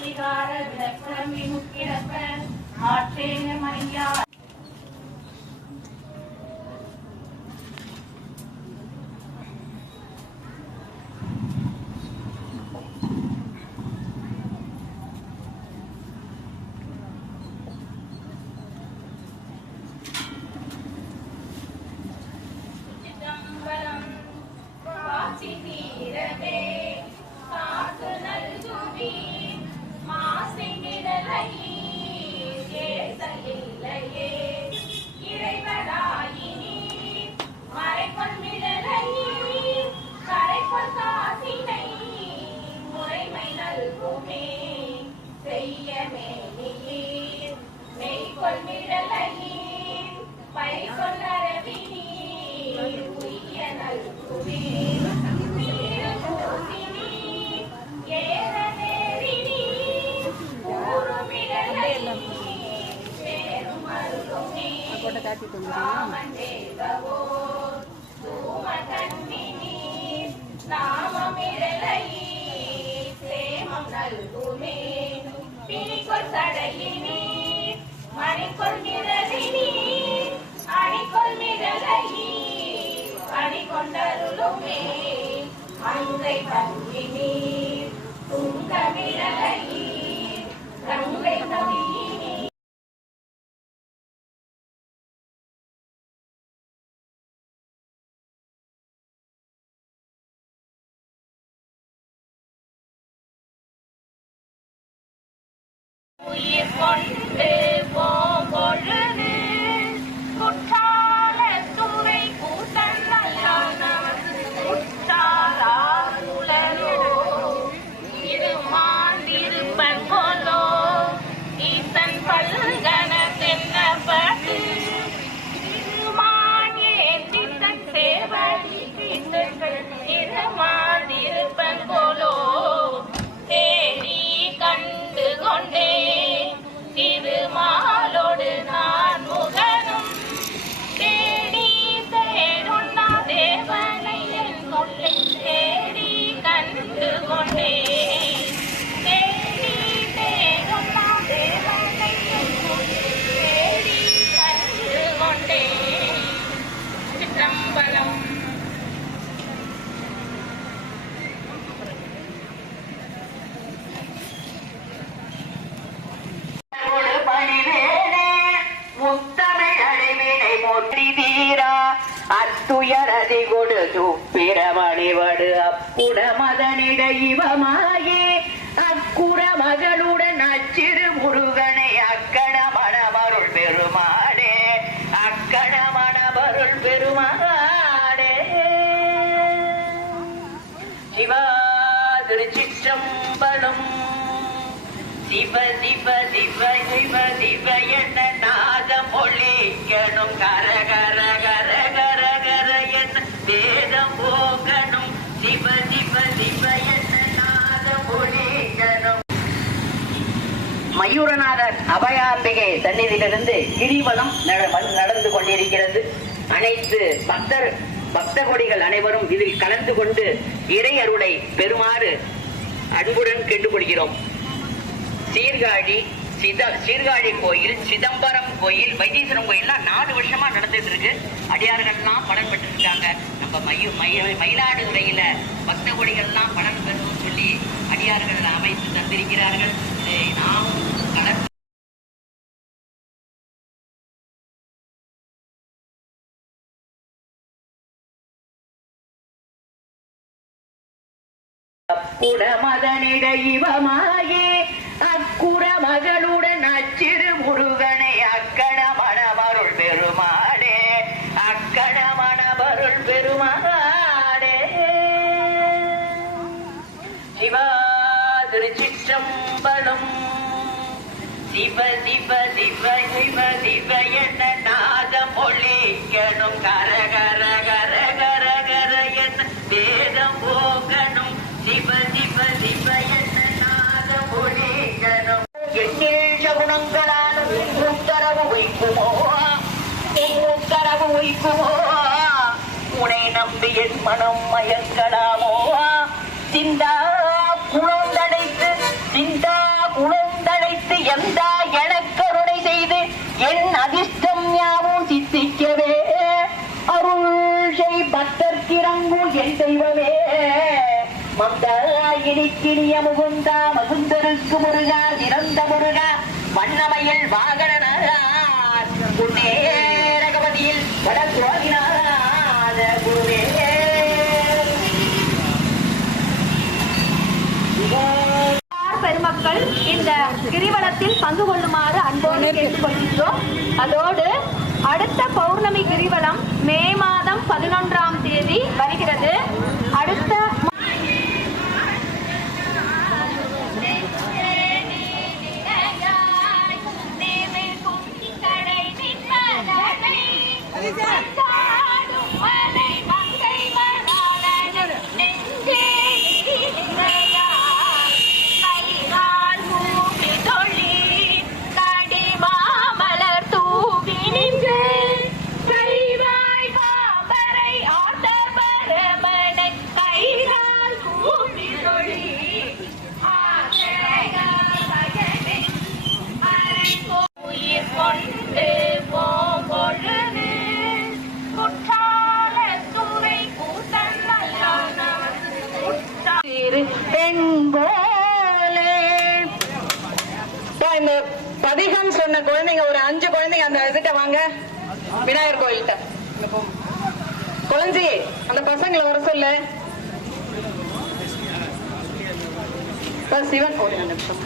ஏற்று விகார விளக்குழம்பி ஆற்றேன மையா சிதம்பரம் காட்சி செய்ய மேனியே மெய்கொள் உய்ய கோட்டை நாமமிரலையே சேமம் நல்குமே பிணிக்கொள் சடையினி மணிக்கொள் மிரளினி அணிக்கொள் மிரலையே அணிகொண்டருளுமே மங்கை பங்கினி துங்க மிரலையே Bye. சுப்பிரமணிவடு அப்புட மதனிட இவமாகி அக்குற மகளுடன் அச்சிறு முருகனை அக்கட மணமருள் பெருமாடே அக்கட மணமருள் பெருமாடே சிவா திருச்சிற்றம்பலம். சிவ சிவ மயூரநாதர் அபயாம்பிகை சந்நிதியிலிருந்து கிரிவலம் நடந்து கொண்டிருக்கிறது. அனைத்து பக்தர் பக்த கொடிகள் அனைவரும் இதில் கலந்து கொண்டு இறை அருளை பெறுமாறு அன்புடன் கேட்டுக்கொள்கிறோம். சீர்காழி சித சீர்காழி கோயில் சிதம்பரம் கோயில் வைத்தீஸ்வரம் கோயில்லாம் நாலு வருஷமா நடந்துட்டு இருக்கு. அடியார்கள்லாம் பலன் பெற்று இருக்காங்க நம்ம மயு மய மயிலாடுதுறையில பக்த கொடிகள்லாம் பலன் பெறணும்னு சொல்லி அடியார்கள் அமைத்து தந்திருக்கிறார்கள். நாமும் கலந்து அக்குட மதனிட இவமாகி அக்குற மகளுடன் அச்சிறு முருகனை அக்கட மணமருள் பெருமாடே அக்கட மணமருள் பெருமாடே சிவா திருச்சிற்றம்பலம் சிவ உனை நம்பி என் மனம் மயங்கலாமோ சிந்தா குழந்தடைத்து சிந்தா குழந்தடைத்து எந்த எனக்கருணை செய்து என் அதிர்ஷ்டம் யாவும் சித்திக்கவே அருள் செய் பக்தர்க்கிறங்கும் என் தெய்வமே மந்தாயினிக்கினிய முகுந்தா மகுந்தருக்கு முருகா சிறந்த முருகா வண்ணமயில் வாகனார் குன்னே ரகவதியில் கடல் துவாகினாத குருவே யார் பெருமக்கள் இந்த கிரிவலத்தில் பங்கு கொள்ளுமாறு அன்போடு கேட்டுக்கொள்கின்றோம். அதோடு அடுத்த பௌர்ணமி கிரிவலம் மே மாதம் பதினொன்றாம் இந்த பதிகம் சொன்ன குழந்தைங்க ஒரு அஞ்சு குழந்தைங்க அந்த இதுட்ட வாங்க. விநாயகர் கோயில்கிட்ட. குழந்தை அந்த பசங்களை வர சொல்லு. சிவன் ஒரு நிமிஷம்.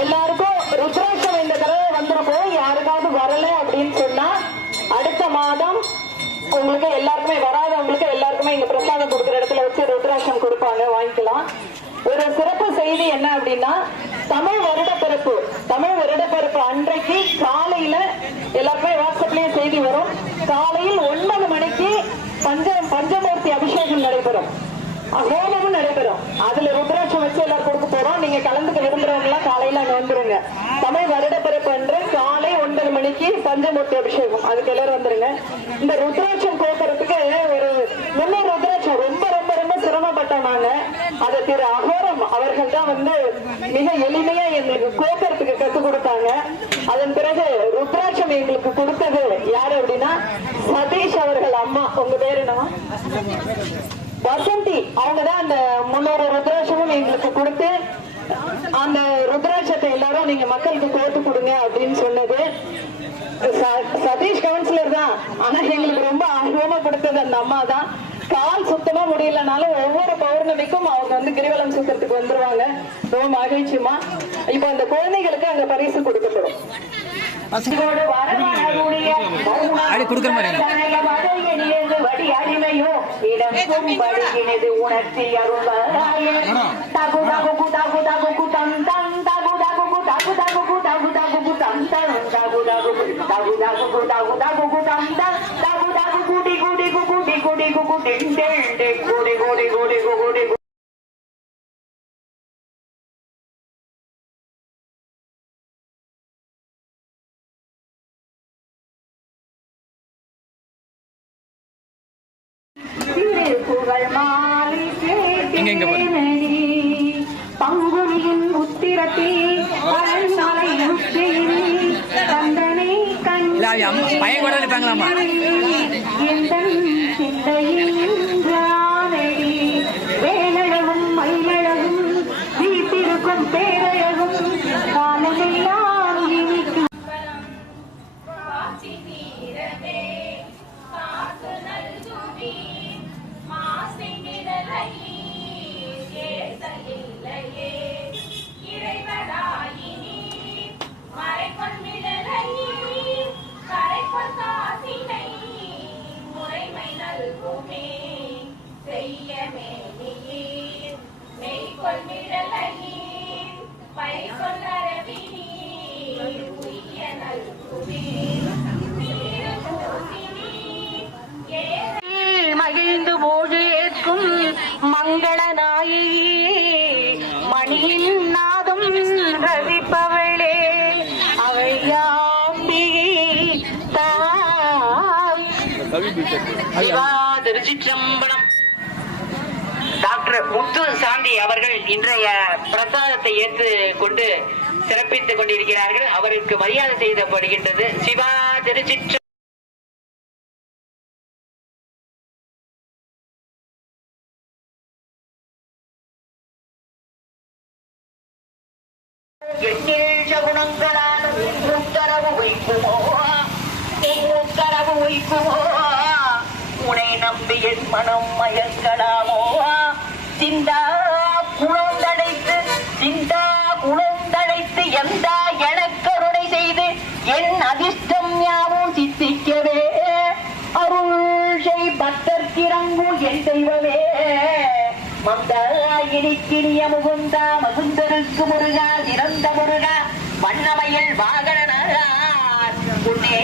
எல்லாருக்கும் ருத்ராட்சம் இந்த தடவை வந்திருக்கும். யாருக்காவது வரல அப்படின்னு சொன்னா அடுத்த மாதம் உங்களுக்கு எல்லாருக்குமே வராதவங்களுக்கு எல்லாருக்குமே இங்க பிரசாதம் கொடுக்குற இடத்துல வச்சு ருத்ராட்சம் கொடுப்பாங்க. வாங்கிக்கலாம். ஒரு சிறப்பு செய்தி என்ன அப்படின்னா தமிழ் வருட பிறப்பு தமிழ் வருடப்பிறப்பு அன்றைக்கு காலையில எல்லாருக்குமே வாட்ஸ்அப்லயே செய்தி வரும். காலையில் ஒன்பது பஞ்ச பஞ்சமூர்த்தி அபிஷேகம் நடைபெறும். ஹோமமும் நடைபெறும். அதுல ருத்ராட்சம் வச்சு எல்லாரும் கொடுக்க போறோம். நீங்க கலந்துக்க விரும்புறவங்க காலையில அங்க வந்துருங்க. தமிழ் வருடப்பிறப்பு அன்று காலை ஒன்பது மணிக்கு பஞ்சமூர்த்தி அபிஷேகம். அதுக்கு எல்லாரும் வந்துருங்க. இந்த ருத்ராட்சம் கோக்குறதுக்கு ஒரு முன்னூறு ருத்ராட்சம். ரொம்ப ரொம்ப ரொம்ப சிரமப்பட்டோம் நாங்க. அதை திரு அகோரம் அவர்கள் தான் வந்து மிக எளிமையா எங்களுக்கு கோக்கறதுக்கு கற்றுக் கொடுத்தாங்க. அதன் பிறகு ருத்ராட்சம் எங்களுக்கு கொடுத்தது யாரு அப்படின்னா சதி அவர்கள் அம்மா உங்க பேரு என்னவா வசந்தி. அவங்கதான் அந்த முன்னூறு ருத்ராட்சமும் எங்களுக்கு கொடுத்து அந்த ருத்ராட்சத்தை எல்லாரும் நீங்க மக்களுக்கு கோர்த்து கொடுங்க அப்படின்னு சொன்னது. சதீஷ் கவுன்சிலர் தான். ஆனா எங்களுக்கு ரொம்ப ஆர்வமா கொடுத்தது அந்த அம்மா தான். கால் சுத்தமா முடியலனாலும் ஒவ்வொரு பௌர்ணமிக்கும் அவங்க வந்து கிரிவலம் சுத்தத்துக்கு வந்துருவாங்க. ரொம்ப மகிழ்ச்சிமா இப்ப அந்த குழந்தைகளுக்கு அங்க பரிசு கொடுக்கப்படும். கொடுக்குற மாதிரி. மதுரையிலிருந்து வடி அடிமையோ இடங்கும் வழியினது உணர்த்தில் அருள்வாயே. தகு தகு கு தகு தகு கு தம் தம் தகு தகு கு தகு தகு கு தகு தகு கு தம் தம் தகு தகு கு தகு தகு கு தகு தகு கு தம் தம் தகு தகு குடி குடி கு குடி குடி கு கு டிங் டிங் டிங் குடி குடி குடி கு குடி பையன் கூட இருப்பாங்களாமா? திருச்சிற்றம்பலம். டாக்டர் முத்து சாந்தி அவர்கள் இன்றைய பிரசாதத்தை ஏற்று கொண்டு சிறப்பித்துக் கொண்டிருக்கிறார்கள். அவருக்கு மரியாதை செய்தப்படுகின்றது. சிவா திருச்சிற்ற என் மனம் மயங்கலாமோ? சிந்தா குளந்தடைத்து சிந்தா குளந்தடைத்து எந்த எனக்கருணை செய்து என் அதிர்ஷ்டம் யாவும் சித்திக்கவே? அருள் செய் பக்தர்க்கிறங்கும் என் தெய்வமே. மந்தாயினிக்கினிய முகுந்தா மகுந்தருக்கு முருகா இறந்த முருகா வண்ணமயில் வாகன உன்னே